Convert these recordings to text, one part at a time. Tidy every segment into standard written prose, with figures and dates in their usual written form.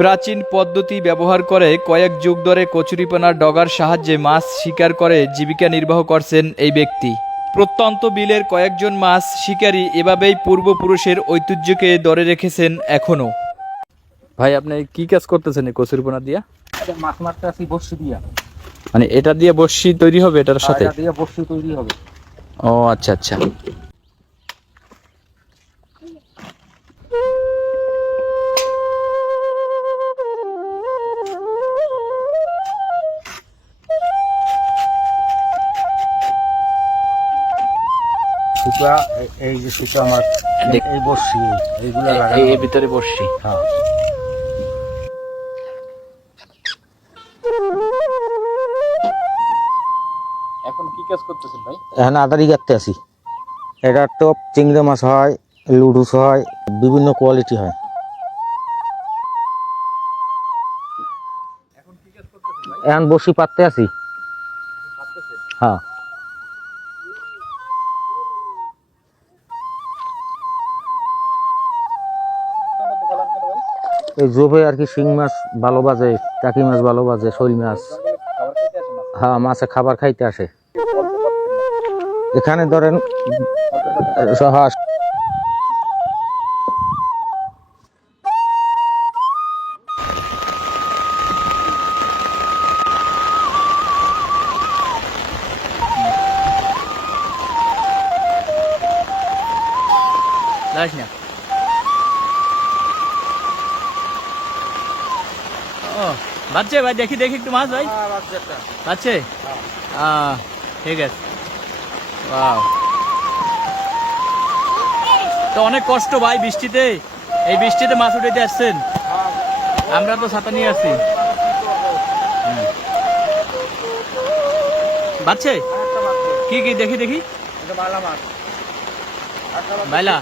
প্রাচীন পদ্ধতি ব্যবহার করে কয়েক যুগ ধরে কচুরিপানার ডগার সাহায্যে মাছ শিকার করে জীবিকা নির্বাহ করছেন এই ব্যক্তি। প্রত্যন্ত বিলের কয়েকজন মাছ শিকারী এভাবেই পূর্বপুরুষের ঐতিহ্যকে ধরে রেখেছেন এখনো। ভাই, আপনি কি কাজ করতেছেন এই কচুরিপানা দিয়া? মাছ মারতে আসি বড়শি দিয়া। মানে এটা দিয়ে বড়শি তৈরি হবে এটার সাথে? এটা দিয়ে বড়শি তৈরি হবে। ও আচ্ছা আচ্ছা। সুতা, এই যে সুতা আমার, এই বড়শি এইগুলা লাগানো এর ভিতরে বড়শি। হ্যাঁ। এখন কি কাজ করতেছেন ভাই? এখন আদারি কাটতে আসি। এটা টপ চিংড়ি মাছ হয়, লুডুস হয়, বিভিন্ন কোয়ালিটি হয়। এখন বড়শি পাততে আসি। হ্যাঁ। এই জোবে আর কি শিং মাছ ভালো বাজে, টাকি মাছ ভালো বাজে, শৈল মাছ। হ্যাঁ, মাছে খাবার খাইতে আসে। এখানে ধরেন হাঁস, বাচ্চে ভাই, দেখি দেখি একটু মাছ ভাই। বাচ্চে, ঠিক আছে। ওয়াও, তো অনেক কষ্ট ভাই বৃষ্টিতে, এই বৃষ্টিতে মাছ উঠাইতে আসছেন। আমরা তো ছাতা নিয়ে আসছি। বাচ্চে কি কি দেখি দেখি। বাইলা,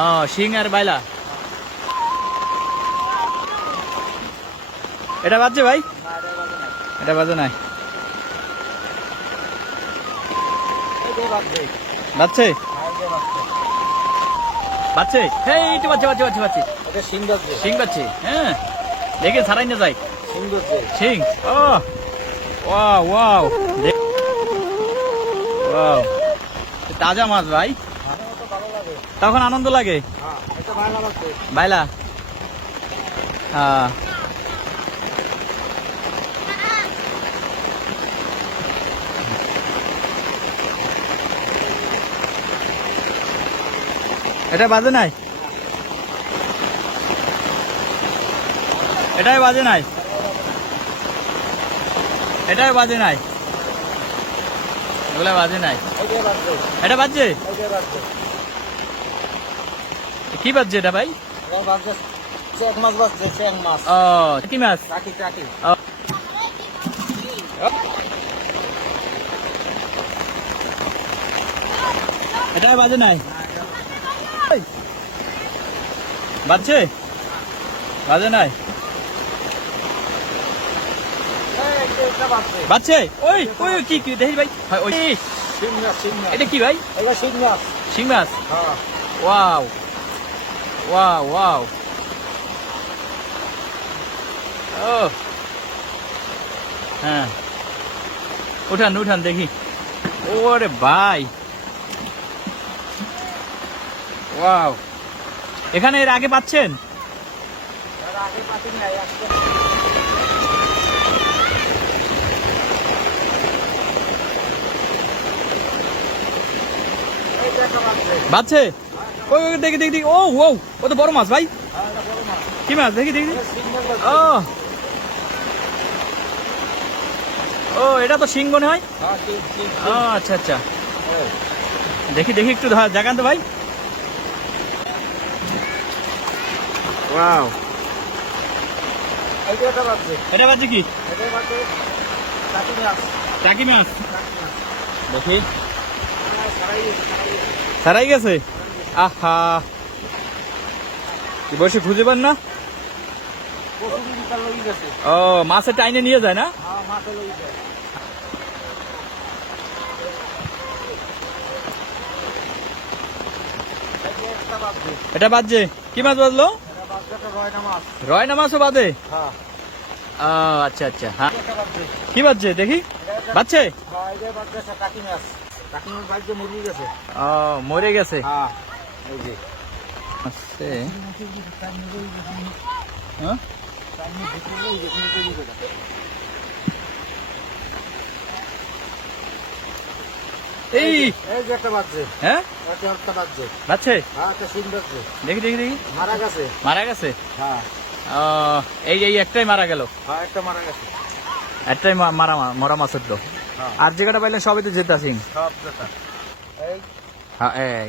ও শিং আর বাইলা। এটা বাজছে ভাই? এটা বাজে নাই। বাজছে বাজছে, এই তো বাজছে বাজছে বাজছে বাজছে। শিং বাজছে, হ্যাঁ দেখে ছাড়াই না যাই। শিং, ও ওয়াও ওয়াও, ওয়াও, তাজা মাছ ভাই, তখন আনন্দ লাগে। বাইলা, হ্যাঁ। এটা বাজে নাই, এটাই বাজে নাই, এটাই বাজে নাই, এগুলা বাজে নাই। এটা বাজছে, কি বাজছে এটা ভাই? ও কি মাছ? এটাই বাজে নাই, বাজছে বাজে নাই, বাজছে। ওই ওই কি কি দেখি ভাই, ওই এটা কি ভাই? শিং মাছ। ওয়াও ওয়াও ওয়াও, ও হ্যাঁ, উঠান উঠান দেখি। ওরে ভাই, ওয়াও, এখানে এর আগে পাচ্ছেন? বাচ্চে, ওই দেখি দেখি দেখি, ও ও ও তো বড় মাছ ভাই। কি মাছ দেখি দেখি। ও ও, এটা তো শিং মনে হয়। ও আচ্ছা আচ্ছা, দেখি দেখি একটু দেখান তো ভাই। ওয়াও, এটা বাজছে কি? টাকি মাছ, দেখি ছাড়াই গেছে। আহা, বসে খুঁজে পান না? ও, মাছের টাইনে নিয়ে যায় না? এটা বাজছে, কি মাছ বাজলো? রয়না মাছও বাদে? হ্যাঁ ও আচ্ছা আচ্ছা, হ্যাঁ। কি বাজছে দেখি? বাজছে? টাকি মাছ বাজছে, মুরগি গেছে। ও মরে গেছে। হ্যাঁ এই যে আচ্ছা, হ্যাঁ? এই এই যে একটা বাজছে, হ্যাঁ একটা বাজছে। বাজছে? হ্যাঁ একটা সিং বাজছে, দেখি দেখি দেখি। মারা গেছে। মারা গেছে? হ্যাঁ ও, এই এই একটাই মারা গেল? হ্যাঁ একটা মারা গেছে। একটাই মারা মরা মাছের তো। হ্যাঁ আর যে কটা পাইলেন সবই তো জেতা সিং। সব কথা এই হ্যাঁ এই